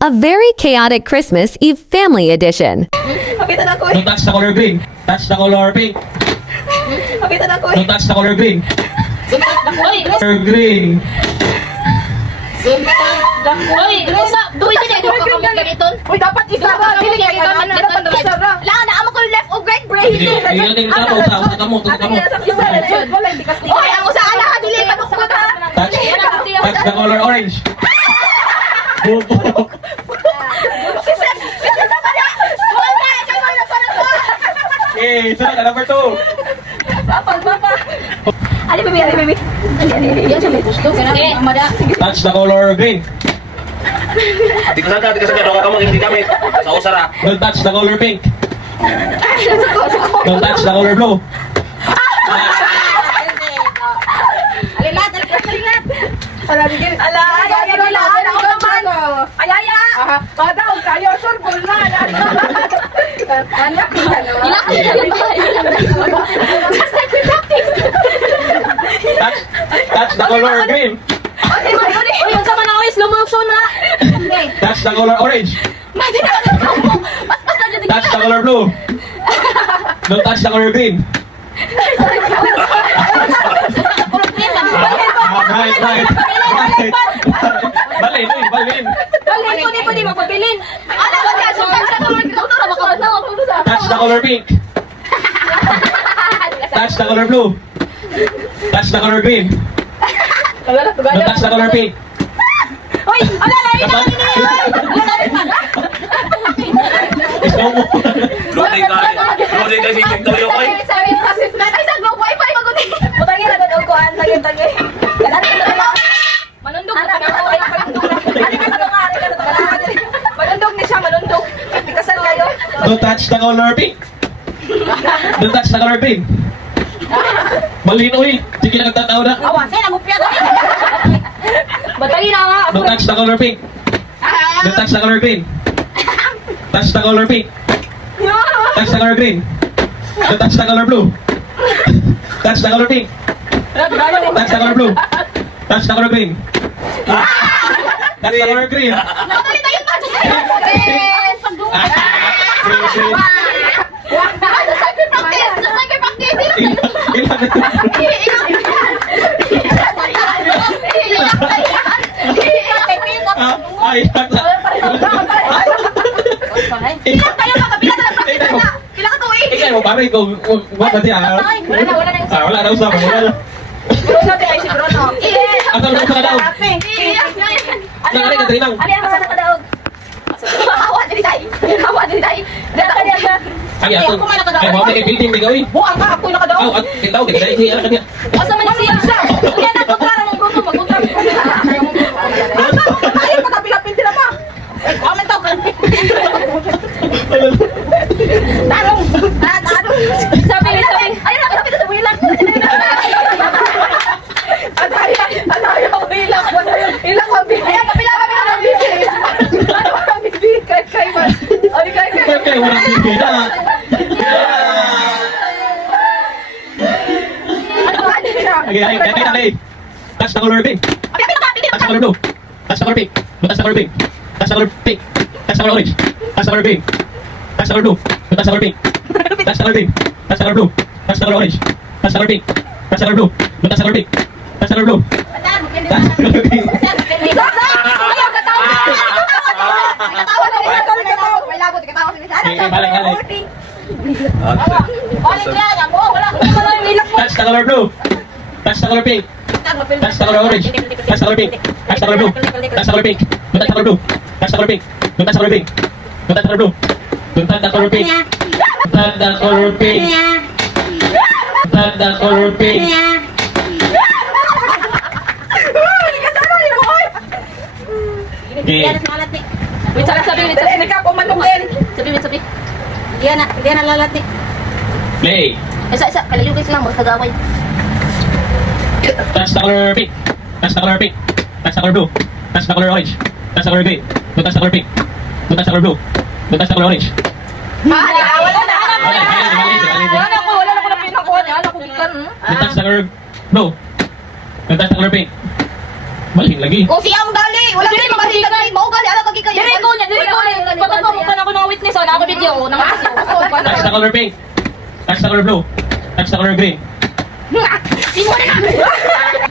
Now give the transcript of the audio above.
A very chaotic Christmas Eve family edition. Kapitan ako Don't touch the color green. Touch the color pink. Kapitan ako Don't touch the color green. Uy, Color green. Duwi ka dyan, yung kakamit ka dito. Uy, dapat isa ra. Dili kay ano, dapat isa ra. Lang, naamo ko yung left o right brain. Hindi ka mo. Usa ka mo. Isa ra. Wala, hindi kasi. Uy, ang usa ala, dili ka nukot ha. Touch the color orange. Bubok. Okay, so number 2. Papa. Ali, baby. Yan siya may gusto. Amada. Touch the color green. Di ka sada, doon ka hindi kami. Sa usara. Don't touch the color pink. Don't touch the color blue. Ayaya. Padaw kayo sir bulman. Anak Touch the color green. Uy, yung sama na ako, slow motion na. Touch the color orange. Touch the color blue. Don't touch the color green. Right. Balin. Balik ko, di magpabilin. Ano ba niya? Touch the color pink. Touch the color blue. Touch the color green. Don't touch the color pink. Uy, ala, lari na kami niya. Slow mo. Loading ka si Victorio ko eh. Sabi ko kasi, natay sa group wifi maguti. Putangin na doon ko, lagi. Galat ka na. Manundog na Manundog ni siya, manundog. Kasal kayo. Don't touch the color pink. Don't touch the color green. Balin uy. Sige na nagtatawa na. Awasin, ang upya doon. Batangin na nga. Don't touch the color pink. Don't touch the color green. Touch the color pink. Touch the color green. Don't touch the color blue. Touch the color pink. Touch the color blue. Touch the color green. Touch the color green. Nakatali tayo pa. Ay, Ilang kayo ba? Kapila ka lang. Pila ka to eh. ikaw mo pare ko wala na siya. Wala na yung Wala na usap wala na. Bruno di ay si Bruno. Ato na sa daw. Nangari ka trinang. Ali ang masana ka daw. Hawa dili tayo. Data ka niya. Ay ato. Ay mo kay building di gawin. Buang ka ako na kadaw. Aw, ikaw di dai siya kanya. Asa man siya? Yan na kontrara mong grupo, magkontrara. Ay patapilapin sila pa. Comment daw ka. Tarong. Sabi. Ay, nakapit sa buwilan. Adaya ko ilang mabili. Ay, kapila kami na mabili. Ano ka mabili? Kay man. Ay, kay. Kay wala bibig na. Ano ba niya? Okay. Touch the color pink. Touch the color blue. Touch the color pink. Touch the color pink. Touch the color pink. Touch the color orange. Touch the color green. Touch the color blue. Touch the color pink. Touch the color green. Touch the color blue. Touch the color orange. Touch the color pink. Touch the color blue. Touch the color pink. Touch the color blue. Touch the color green. Touch the color blue. Touch the color pink. Touch the color orange. Touch the color pink. Touch the color blue. Touch the color pink. Touch the color blue. Touch the color pink. Touch the color pink. Touch the color blue. Touch the color pink. Touch the color pink. Touch the color pink. Okay. Wait, sabi. Dali ka pumanungin. Sabi. Diyan na lalati. Play. Isa, kalayo guys lang, magkagaway. Touch the color pink. Touch the color pink. Touch the color blue. Touch the color orange. Touch the color green. Touch the color pink. Touch the color blue. Touch the color orange. Wala na. Wala na ko na pinakuha niya. Wala ko gikan. Touch the color blue. Touch the color pink. Malin lagi. O siya ang gali. Wala din mabalik ka kay mo gali ala kagi kayo. Dire ko niya, dire ko niya. Patotoo ka na ako ng witness, na ako video, nang Touch the color pink. Touch the color blue. Touch the color green. Imo na.